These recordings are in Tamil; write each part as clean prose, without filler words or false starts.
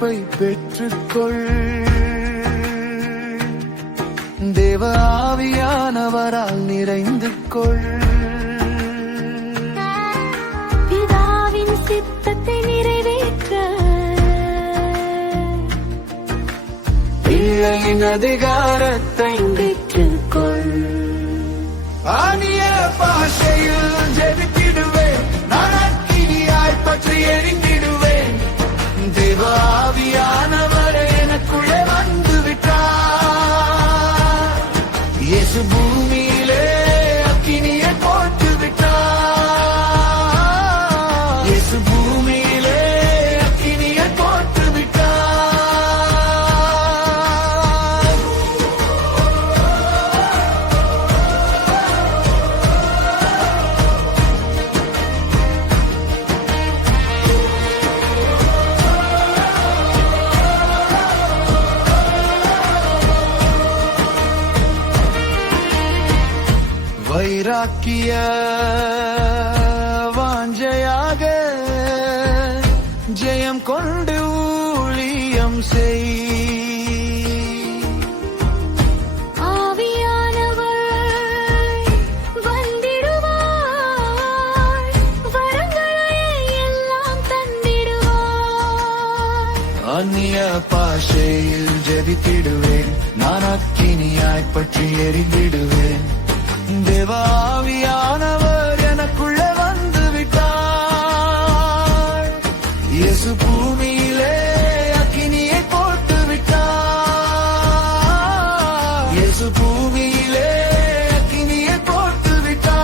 ரட்சிப்பை பெற்றுக்கொள். தேவ ஆவியானவரால் நிறைந்து கொள். பிதாவின் சித்தத்தை நிறைவேற்ற பிள்ளையின் அதிகாரத்தை பெற்றுக்கொள். அந்நிய பாஷையில் ஜெபித்திடுவேன், நான் அக்கினியாய் பற்றி எரிந்திடுவேன். தேவ ஆவியானவர் எனக்குள்ளே வந்து விட்டார். இயேசு பூமியிலே அக்கினியை போட்டு விட்டார். இயேசு பூமியிலே அக்கினியை போட்டு விட்டார். வைராக்கிய வாஞ்சையாக ஜெயம் கொண்டு ஊழியம் செய். ஆவியானவர் வந்திடுவார், வரங்களை எல்லாம் தந்திடுவார். அந்நிய பாஷையில் ஜெபித்திடுவேன், நான் அக்கினியாய் பற்றி எரிந்திடுவேன். தேவ ஆவியானவர் எனக்குள்ளே வந்து விட்டார். இயேசு பூமியிலே அக்கினியை போட்டு விட்டார். இயேசு பூமியிலே அக்கினியை போட்டு விட்டார்.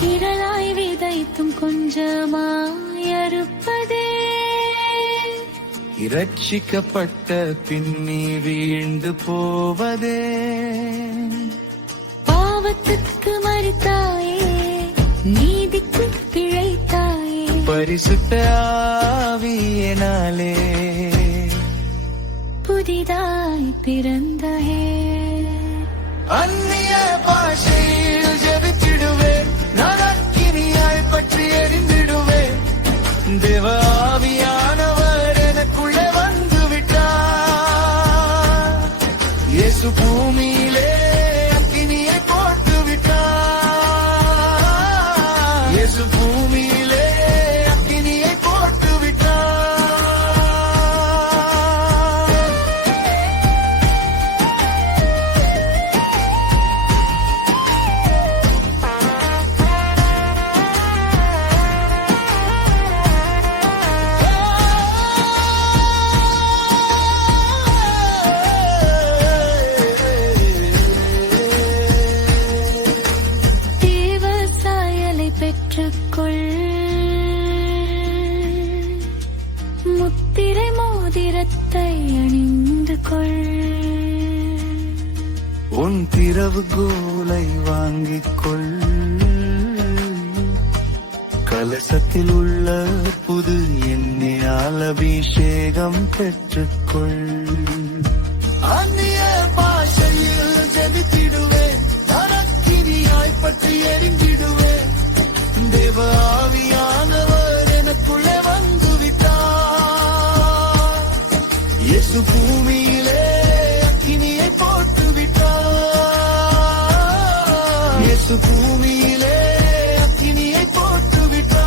திரளாய் விதைத்தும் கொஞ்சமாய் அறுப்பதே, இரட்சிக்கப்பட்ட பின்னி வீழ்ந்து போவதே. பாவத்துக்கு மரித்தாயே, நீதிக்கு பிழைத்தாயே. பரிசுத்த ஆவியினாலே புதிதாய் பிறந்தாயே. அந்நிய பாஷையில் ஜெபித்திடுவேன், நான் அக்கினியாய் பற்றி எரிந்திடுவேன். தேவ ஆவியானவர் எனக்குள்ளே வந்து விட்டார். இயேசு பூமியிலே அக்கினியை போட்டு விட்டார். இயேசு பூமியிலே அக்கினியை போட்டு விட்டார். தேவ சாயலை பெற்றுக்கொள். முத்திரை மோதிரத்தை அணிந்து கொள். உன் திறவுகோலை வாங்கிக் கொள். கலசத்தில் உள்ள புது எண்ணெயால் அபிஷேகம் பெற்றுக்கொள். அந்நிய பாஷையில் ஜெபித்திடுவேன், நான் அக்கினியாய் பற்றி எரிந்திடுவேன். தேவ ஆவியானவர் எனக்குள்ளே வந்து விட்டார். இயேசு பூமியிலே அக்கினியை போட்டு விட்டார். இயேசு பூமியிலே அக்கினியை போட்டு விட்டார்.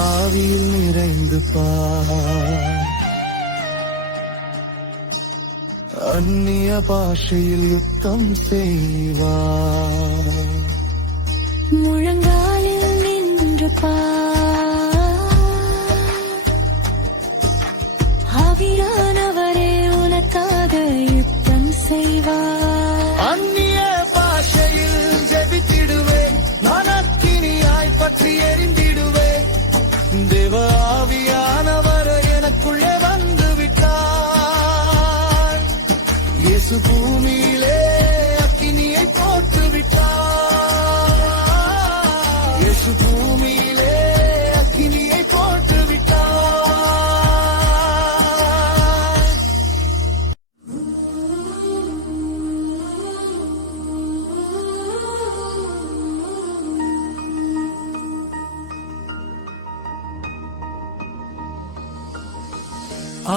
ஆவியில் நிறைந்து பார். அந்நிய பாஷையில் யுத்தம் செய்வார். முழங்காலில் நின்று பார். இயேசு பூமியிலே அக்கினியை போட்டு விட்டார். இயேசு பூமியிலே அக்கினியை போட்டு விட்டார்.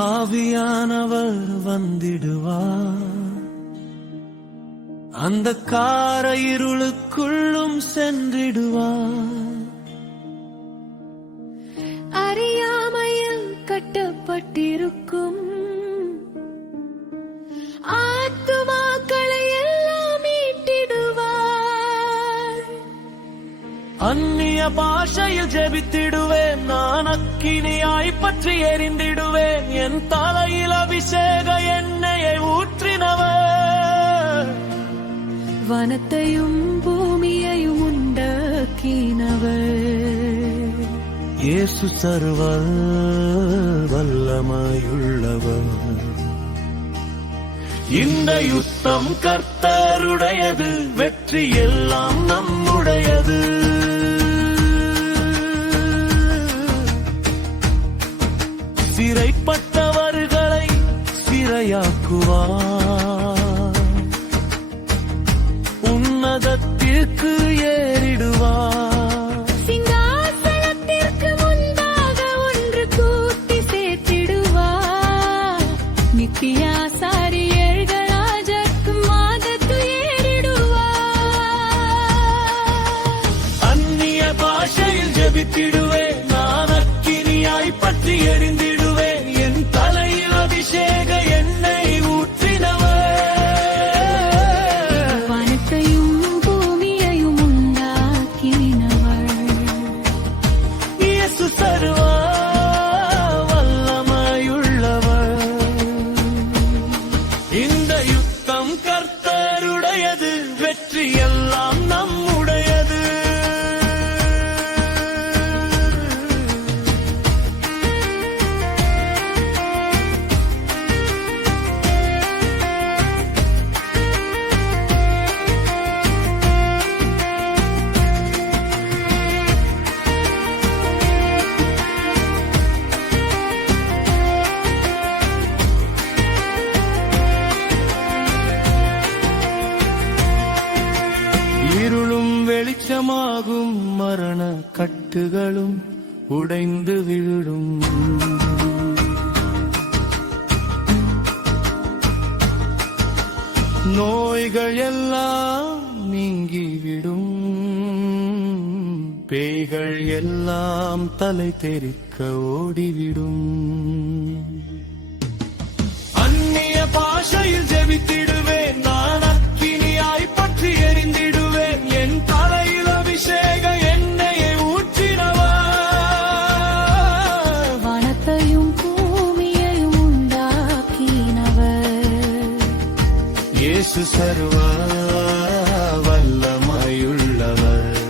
ஆவியானவர் வந்திடுவார், அந்த கார இருளுக்குள்ளும் சென்றிடுவார். அறியாமையில் கட்டப்பட்டிருக்கும் ஆத்துமாக்களை எல்லாம் மீட்டிடுவார். அந்நிய பாஷையில் ஜெபித்திடுவேன், நான் அக்கினியாய் பற்றி எரிந்திடுவேன். என் தலையில் அபிஷேக எண்ணெயை ஊற்றினவர், வனத்தையும் பூமியையும் உண்டாக்கினவர். இயேசு சர்வ வல்லமையுள்ளவர். இந்த யுத்தம் கர்த்தருடையது, வெற்றி எல்லாம் நம்முடையது. சிறைப்பட்டவர்களை சிறையாக்குவார், உன்னதத்திற்கு ஏறிடுவார். சிங்காசனத்திற்கு முன்பாக ஒன்று கூட்டி சேர்த்திடுவார். நித்திய ஆசாரியர்கள் ராஜாக்கும் மாதத்து ஏறிடுவார். அந்நிய பாஷையில் ஜெபித்திடுவேன், நான் அக்கினியாய் பற்றி எரிந்திடுவேன். என் தலையில் அபிஷேக எண்ணெய் ஊற்றினவர், வனத்தையும் பூமியையும் உண்டாக்கினவர். இயேசு சர்வ வல்லமையுள்ளவர். இந்த யுத்தம் கர்த்தருடையது, வெற்றி எல்லாம் நம்முடையது. இருளும் வெளிச்சமாகும், மரண கட்டுகளும் உடைந்து விழும். நோய்கள் எல்லாம் நீங்கிவிடும், பேய்கள் எல்லாம் தலை தெறிக்க ஓடிவிடும். அந்நிய பாஷையில் ஜெபித்திடுவேன், நான் அக்கினியாய் பற்றி எரிந்திடுவேன். என் தலையில் அபிஷேக எண்ணெயை ஊற்றினவர், வனத்தையும் பூமியையும் உண்டாக்கினவர். இயேசு சர்வ வல்லமையுள்ளவர்.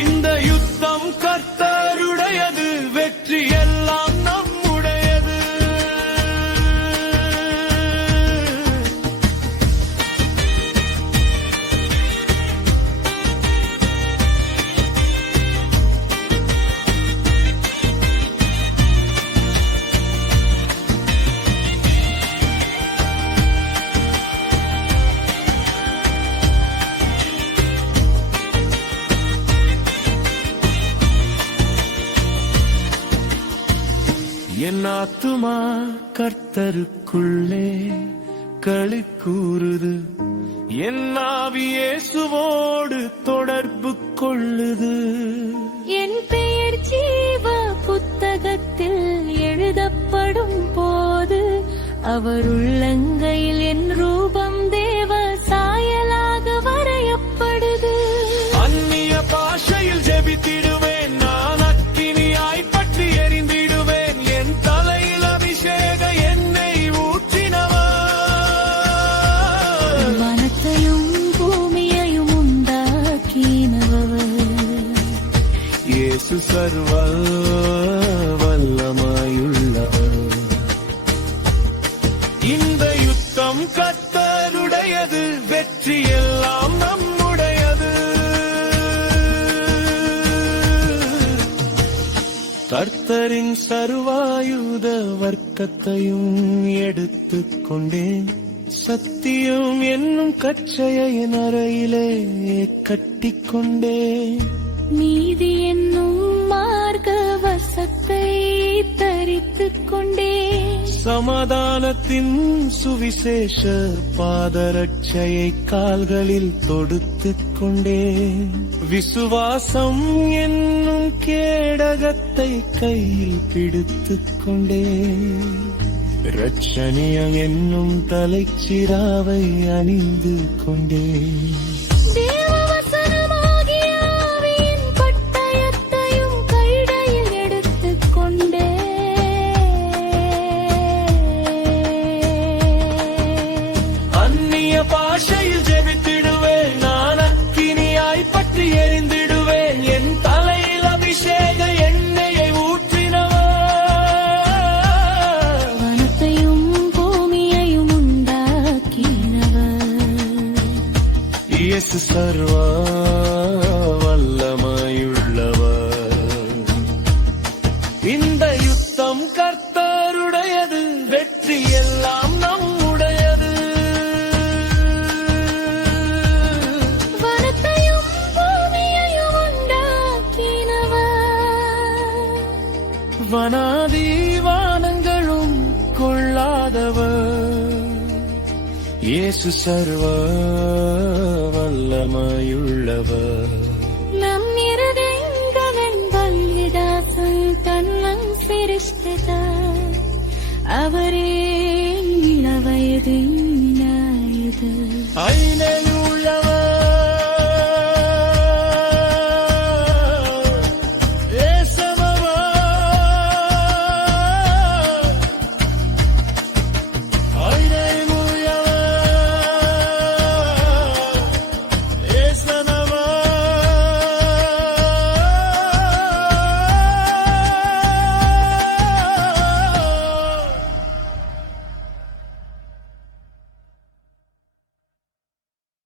இந்த யுத்தம் கர்த்தருடையது, வெற்றி எல்லாம் நம்முடையது. என் ஆத்துமா கர்த்தருக்குள்ளே களி கூறுது, என் ஆவி இயேசுவோடு தொடர்பு கொள்ளுது. என் பெயர் ஜீவ புத்தகத்தில் எழுதப்படும் போது அவர் உள்ளங்கையில் என் ரூபம் தேவ சாயலாக வரையப்படுது. அந்நிய பாஷையில் ஜெபித்திடுவேன், நான் அக்கினியாய் பற்றி எரிந்திடுவேன். என் தலையில் அபிஷேக எண்ணெய் ஊற்றினவர், வனத்தையும் பூமியையும் உண்டாக்கினவர். இயேசு சர்வ வல்லமையுள்ளவர். இந்த யுத்தம் கர்த்தருடையது, வெற்றி எல்லாம் நம்முடையது. கர்த்தரின் சர்வாயுத வர்க்கத்தையும் எடுத்துக் கொண்டேன், சத்தியம் என்னும் கச்சையை என் அறையிலே கட்டிக்கொண்டேன். நீதி என்னும் மார்க்க வசத்தை தரித்துக் கொண்டேன், சமாதானத்தின் சுவிசேஷ பாதரட்சையை கால்களில் தொடுத்துக் கொண்டேன். விசுவாசம் என்னும் கேடகத்தை கையில் பிடித்துக் கொண்டேன். இரட்சணியம் என்னும் தலைச்சிராவை அணிந்து கொண்டேன். தேவவசனமாகிய ஆவியின் பட்டயத்தையும் கையில் எடுத்துக் கொண்டேன். அந்நிய பாஷையில் ஜெபித்திடுவேன், நான் அக்கினியாய் பற்றி எரிந்திடுவேன். என் தலையில் அபிஷேக எண்ணெயை ஊற்றினவர், வனத்தையும் பூமியையும் உண்டாக்கினவர். இயேசு சர்வ வல்லமையுள்ளவர். இந்த யுத்தம் கர்த்தருடையது, வெற்றி எல்லாம் நம்முடையது. வனத்தையும் பூமியையும் உண்டாக்கினவர். வனாதி வானங்களும் கொள்ளாதவர், இயேசு சர்வ வல்லமையுள்ளவர். நம் இருதயங்களின் பலிதாசன் தன்னம் சிருஷ்டித்தார், அவரே இளவயது நாயகர்.